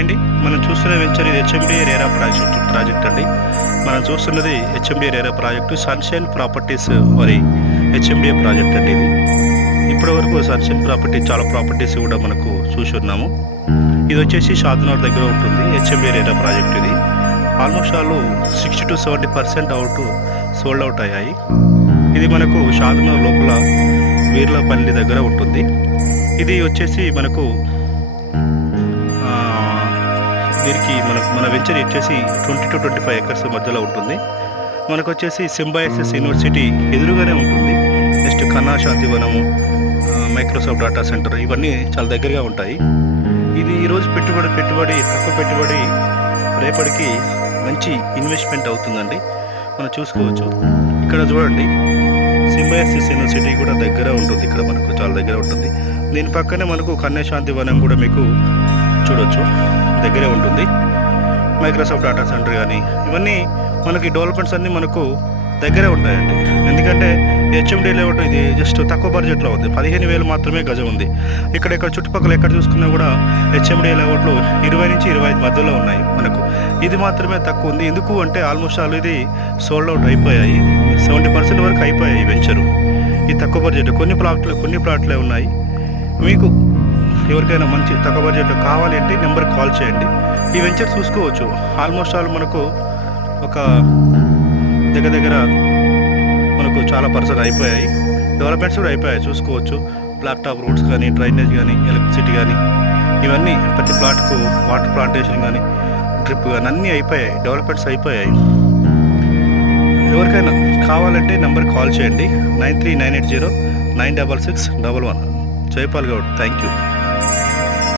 అండి మనం చూస్తున్న వెంచర్ ఇది హెచ్ఎండిఏ రేరా ప్రాజెక్ట్ అండి. మనం చూస్తున్నది HMDA RERA project sunshine properties వారి హెచ్ఎండిఏ ప్రాజెక్ట్ అండి. ఇది ఇప్పటి వరకు సన్షైన్ చాలా ప్రాపర్టీస్ కూడా మనకు చూసి ఉన్నాము. ఇది వచ్చేసి షాద్నగర్ దగ్గర ఉంటుంది హెచ్ఎండిఏ రేరా ప్రాజెక్ట్. ఇది almost all 60 to 70% sold out అయ్యాయి. ఇది మనకు షాద్నగర్ లోపల వీర్లపల్లి దగ్గర ఉంటుంది. ఇది వచ్చేసి మనకు దీనికి మన వెంచర్ వచ్చేసి 20 to 25 acres మధ్యలో ఉంటుంది. మనకు వచ్చేసి సింబయాసిస్ యూనివర్సిటీ ఎదురుగానే ఉంటుంది. నెక్స్ట్ కన్నా శాంతివనము, మైక్రోసాఫ్ట్ డేటా సెంటర్ ఇవన్నీ చాలా దగ్గరగా ఉంటాయి. ఇది ఈరోజు పెట్టుబడి తక్కువ పెట్టుబడి రేపటికి మంచి ఇన్వెస్ట్మెంట్ అవుతుందండి. మనం చూసుకోవచ్చు. ఇక్కడ చూడండి, సింబయాసిస్ యూనివర్సిటీ కూడా దగ్గర ఉంటుంది. ఇక్కడ మనకు చాలా దగ్గర ఉంటుంది. దీని పక్కనే మనకు కన్నా శాంతివనం కూడా మీకు చూడొచ్చు, దగ్గరే ఉంటుంది. మైక్రోసాఫ్ట్ డేటా సెంటర్ కానీ ఇవన్నీ మనకి డెవలప్మెంట్స్ అన్నీ మనకు దగ్గరే ఉంటాయండి. ఎందుకంటే హెచ్ఎండి లేఅవుట్ ఇది జస్ట్ తక్కువ బడ్జెట్లో ఉంది. 15,000 మాత్రమే గజం ఉంది. ఇక్కడ చుట్టుపక్కల ఎక్కడ చూసుకున్నా కూడా హెచ్ఎండి లేఅవుట్లు 20 నుంచి 25 మధ్యలో ఉన్నాయి. మనకు ఇది మాత్రమే తక్కువ ఉంది. ఎందుకు అంటే ఆల్మోస్ట్ ఆల్ ఇది సోల్డ్ అవుట్ అయిపోయాయి. 70% వరకు అయిపోయాయి ఈ వెంచరు. ఈ తక్కువ బడ్జెట్ కొన్ని ప్లాట్లే ఉన్నాయి. మీకు ఎవరికైనా మంచి తక్కువ బడ్జెట్లో కావాలి అంటే నెంబర్కి కాల్ చేయండి. ఈ వెంచర్ చూసుకోవచ్చు. ఆల్మోస్ట్ ఆల్ మనకు ఒక దగ్గర మనకు చాలా పర్సెంట్ అయిపోయాయి. డెవలప్మెంట్స్ కూడా అయిపోయాయి చూసుకోవచ్చు. బ్లాక్ టాప్ రోడ్స్ కానీ, డ్రైనేజ్ కానీ, ఎలక్ట్రిసిటీ కానీ ఇవన్నీ ప్రతి ప్లాట్కు వాటర్ ప్లాంటేషన్ కానీ, డ్రిప్ కానీ అన్నీ అయిపోయాయి. డెవలప్మెంట్స్ అయిపోయాయి. ఎవరికైనా కావాలంటే నెంబర్కి కాల్ చేయండి. 9398096611. జైపాల్ గౌడ్. Thank you.